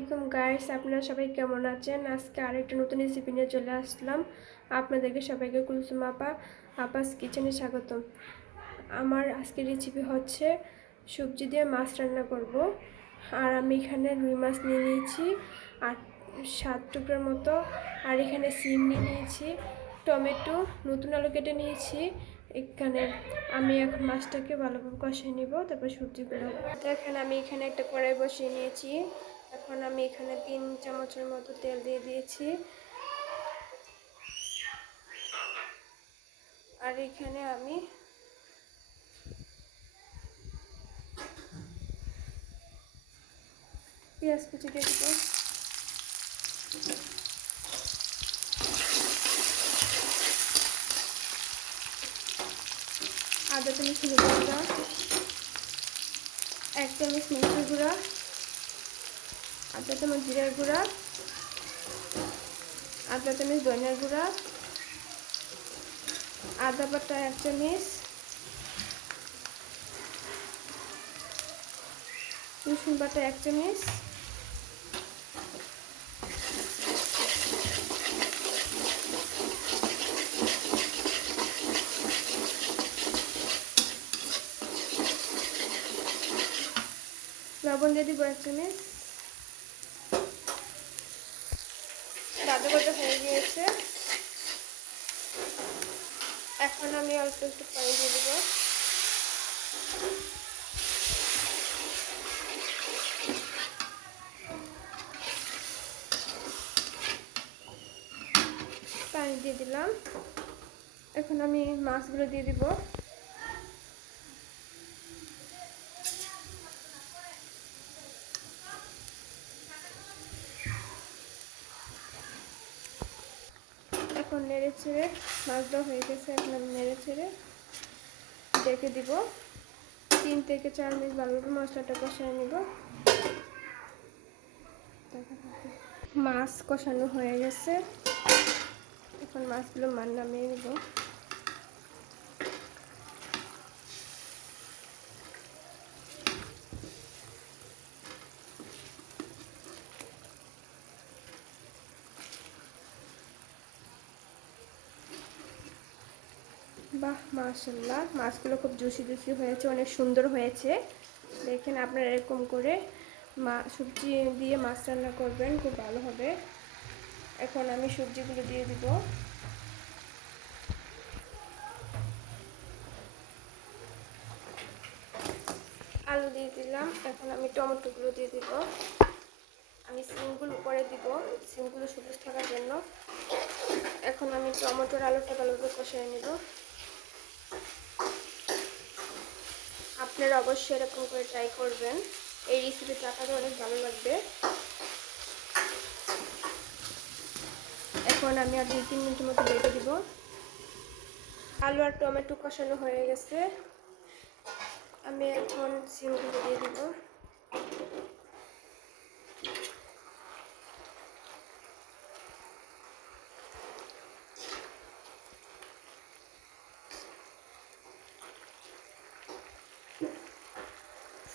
আলাইকুম গাইস, আপনারা সবাই কেমন আছেন? আজকে আরেকটা নতুন রেসিপি নিয়ে চলে আসলাম। আপনাদেরকে সবাইকে কুলসুম আপা, আপাস কিচেনে স্বাগতম। আমার আজকের রেসিপি হচ্ছে সবজি দিয়ে মাছ রান্না করব। আর আমি এখানে রুই মাছ নিয়ে নিয়েছি, আর সাত টুকরার মতো। আর এখানে সিম নিয়ে নিয়েছি, টমেটো, নতুন আলু কেটে নিয়েছি। এখানে আমি এখন মাছটাকে ভালোভাবে কষিয়ে নিব, তারপর সবজিগুলো। দেখেন আমি এখানে একটা কড়াই বসিয়ে নিয়েছি। এখন আমি এখানে তিন চামচের মতো তেল দিয়ে দিয়েছি। আর এখানে আমি পেঁয়াজ কুচি দিয়ে আদা চামচ গুঁড়া, এক চামচ মরিচের গুঁড়া আধা চামচ জিরার গুঁড়া আধা চামচ ধনিয়ার গুঁড়া, আদা বাটা এক চামচ, রসুন বাটা এক চামচ, লবণ দিয়ে দিব এক চামচ দাদা বাটা হয়ে গিয়েছে। এখন আমি অল্প একটু পানি দিয়ে দেবো। পানি দিয়ে দিলাম। এখন আমি মাছগুলো দিয়ে দিব। এখন নেড়ে ছেড়ে মাছটা হয়ে গেছে, এখন আমি নেড়ে ছেড়ে ডেকে দিব। তিন থেকে চার মিনিট ভালোভাবে মশলাটা কষায় নিব। মাছ কষানো হয়ে গেছে। এখন মাছগুলো মান নামিয়ে নিব। বাহ মাশাল্লাহ মাছগুলো খুব জুসি জুসি হয়েছে, অনেক সুন্দর হয়েছে। দেখেন আপনারা এরকম করে মা, সবজি দিয়ে মাছ রান্না করবেন, খুব ভালো হবে। এখন আমি সবজিগুলো দিয়ে দিব। আলু দিয়ে দিলাম। এখন আমি টমেটোগুলো দিয়ে দিব। আমি সিমগুলো উপরে দিব, সিমগুলো সবুজ থাকার জন্য। এখন আমি টমেটোর আলুটা ভালোভাবে কষিয়ে নেব। আপনারা অবশ্যই এরকম করে ট্রাই করবেন। এই রেসিপিটা আপনাদের অনেক ভালো লাগবে। এখন আমি আর দুই, তিন মিনিটের মতো বেটে দিব। আলু আর টমেটো কষানো হয়ে গেছে। আমি এখন সিমগুলো দিয়ে দিব।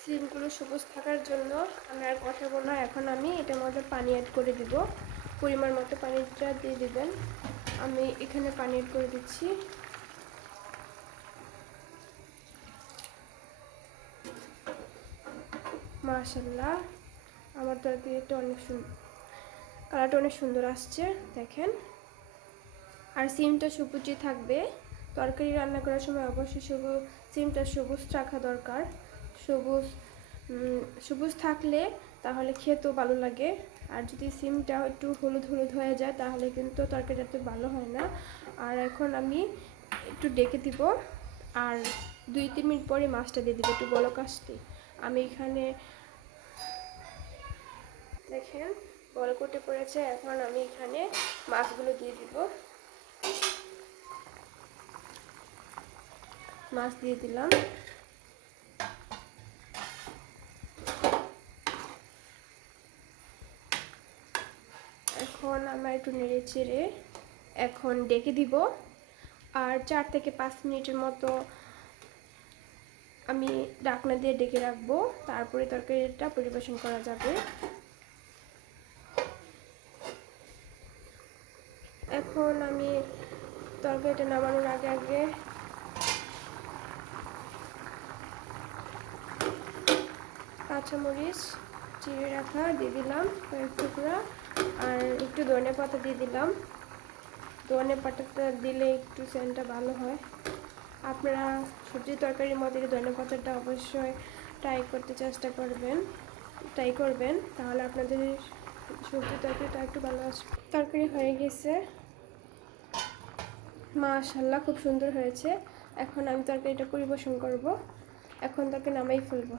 সিমগুলো সবুজ থাকার জন্য আমি আর কষাবো না। এখন আমি এটার মধ্যে পানি অ্যাড করে দিব। পরিমাণ মতো পানিটা দিয়ে দিবেন। আমি এখানে পানি অ্যাড করে দিচ্ছি। মাশাল্লাহ আমার তরকারিটা অনেক সুন্দর কালারটা অনেক সুন্দর আসছে, দেখেন। আর সিমটা সবুজই থাকবে। তরকারি রান্না করার সময় অবশ্যই সবুজ সিমটা সবুজ রাখা দরকার। সবুজ সবুজ থাকলে তাহলে খেতেও ভালো লাগে। আর যদি সিমটা একটু হলুদ হলুদ হয়ে যায়, তাহলে কিন্তু তরকারিটা ভালো হয় না। আর এখন আমি একটু ডেকে দিব, আর দুই তিন মিনিট পরে মাছটা দিয়ে দিব একটু বড় কাশতে আমি এখানে দেখেন বড় কোটে পড়েছে, এখন আমি এখানে মাছগুলো দিয়ে দিব। মাছ দিয়ে দিলাম। আমার একটু নেড়ে চেড়ে এখন ডেকে দিব। আর চার থেকে পাঁচ মিনিটের মতো আমি ডাকনা দিয়ে ডেকে রাখব, তারপরে তরকারিটা পরিবেশন করা যাবে। এখন আমি তরকারিটা নামানোর আগে আগে কাঁচামরিচ চিড়ে রাখা দিয়ে দিলাম কয়েক টুকরা। আর একটু ধনে পাতা দিয়ে দিলাম। ধনে পাতাটা দিলে একটু সেন্টটা ভালো হয়। আপনারা সবজি তরকারির মধ্যে ধনে পাতাটা অবশ্যই ট্রাই করতে চেষ্টা করবেন ট্রাই করবেন, তাহলে আপনাদের সবজি তরকারিটা একটু ভালো আসবে। তরকারি হয়ে গেছে। মাশাল্লাহ খুব সুন্দর হয়েছে। এখন আমি তরকারিটা পরিবেশন করব। এখন তাকে নামাই ফেলব।